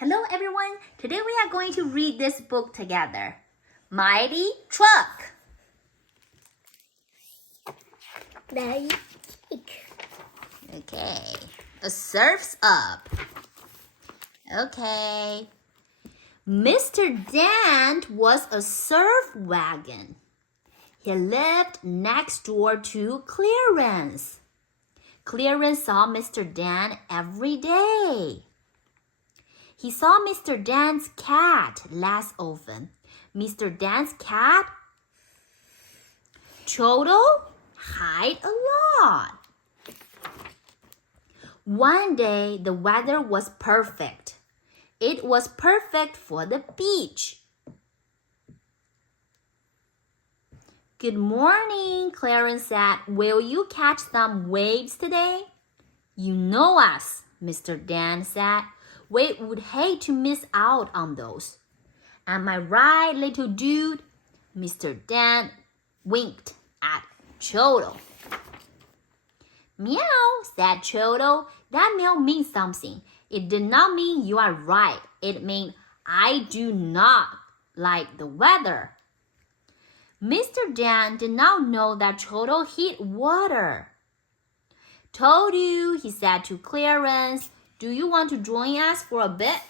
Hello everyone, today we are going to read this book together. Mighty Truck. Okay, a surf's up. Okay. Mr. Dent was a surf wagon. He lived next door to Clarence. Clarence saw Mr. Dent every day. He saw Mr. Dent's cat less often. Mr. Dent's cat, Toto, hid a lot. One day, the weather was perfect. It was perfect for the beach. Good morning, Clarence said. Will you catch some waves today? You know us, Mr. Dent said. We would hate to miss out on those. Am I right, little dude? Mr. Dent winked at Toto. Meow, said Toto. That meow means something. It did not mean you are right. It meant I do not like the weather. Mr. Dent did not know that Toto hid water. Told you, he said to Clarence. Do you want to join us for a bit?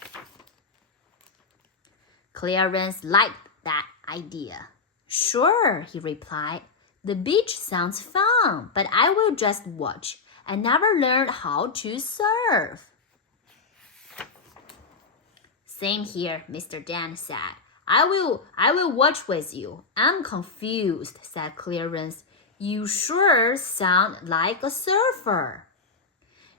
Clarence liked that idea. Sure, he replied. The beach sounds fun, but I will just watch. I never learned how to surf. Same here, Mr. Dent said. I will watch with you. I'm confused, said Clarence. You sure sound like a surfer.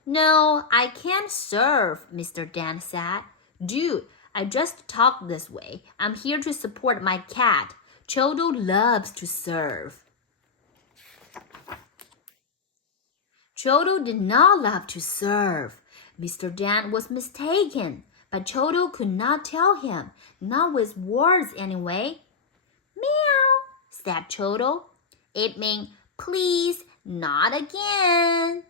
No, I can't surf, Mr. Dent said. Dude, I just talk this way. I'm here to support my cat. Toto loves to surf. Toto did not love to surf. Mr. Dent was mistaken, but Toto could not tell him, not with words anyway. Meow, said Toto. It meant, please, not again.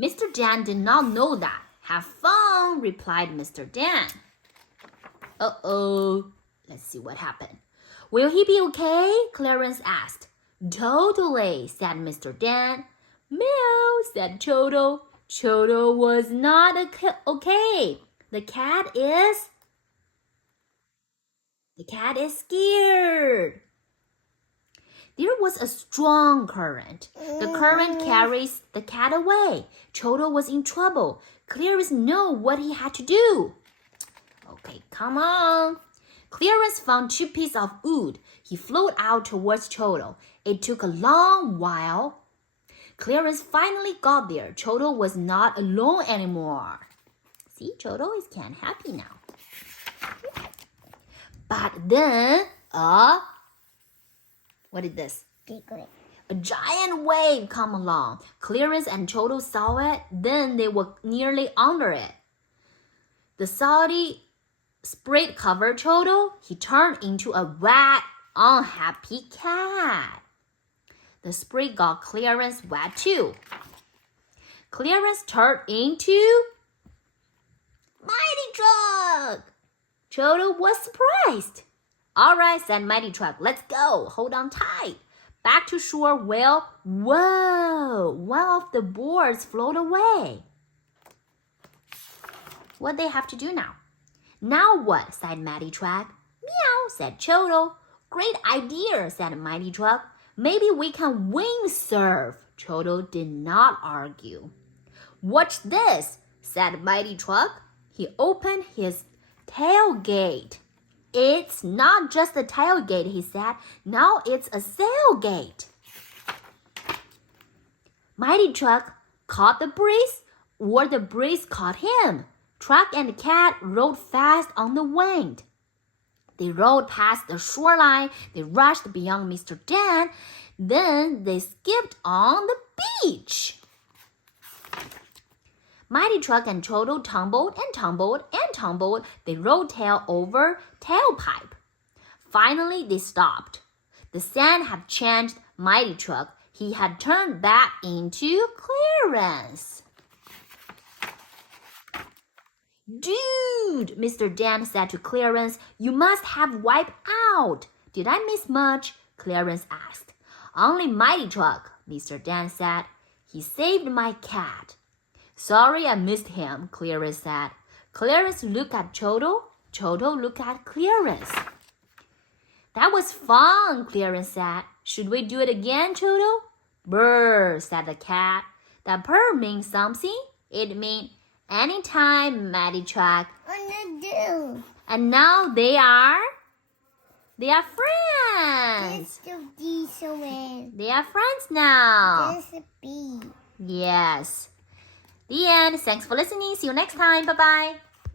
Mr. Dent did not know that. Have fun, replied Mr. Dent. Uh-oh. Let's see what happened. Will he be okay? Clarence asked. Totally, said Mr. Dent. Meow, said Toto. Toto was not okay. The cat is scared. There was a strong current. The current carries the cat away. Toto was in trouble. Clarence knew what he had to do. Okay, come on. Clarence found 2 pieces of wood. He flew out towards Toto. It took a long while. Clarence finally got there. Toto was not alone anymore. See, Toto is kind of happy now. But then, what is this? A giant wave come along. Clarence and Toto saw it. Then they were nearly under it. The salty spray covered Toto. He turned into a wet, unhappy cat. The spray got Clarence wet too. Clarence turned into Mighty Truck. Toto was surprised. All right, said Mighty Truck. Let's go. Hold on tight. Back to shore. Well, whoa, one of the boards floated away. What they have to do now? Now what? Said Mighty Truck. Meow, said Toto. Great idea, said Mighty Truck. Maybe we can windsurf. Toto did not argue. Watch this, said Mighty Truck. He opened his tailgate. It's not just a tailgate, he said. Now it's a sailgate. Mighty Truck caught the breeze, or the breeze caught him. Truck and cat rode fast on the wind. They rode past the shoreline. They rushed beyond Mr. Dent. Then they skipped on the beach. Mighty Truck and Toto tumbled and tumbled and tumbled. They rode tail over tailpipe. Finally, they stopped. The sand had changed Mighty Truck. He had turned back into Clarence. Dude, Mr. Dan said to Clarence, you must have wiped out. Did I miss much? Clarence asked. Only Mighty Truck, Mr. Dan said. He saved my cat. Sorry I missed him, Clarence said. Clarence looked at Chodo. Chodo looked at Clarence. That was fun, Clarence said. Should we do it again, Chodo? Brr, said the cat. That purr means something. It means anytime, Mighty Truck. And now they are friends. They are friends now. Yes. The end. Thanks for listening. See you next time. Bye-bye.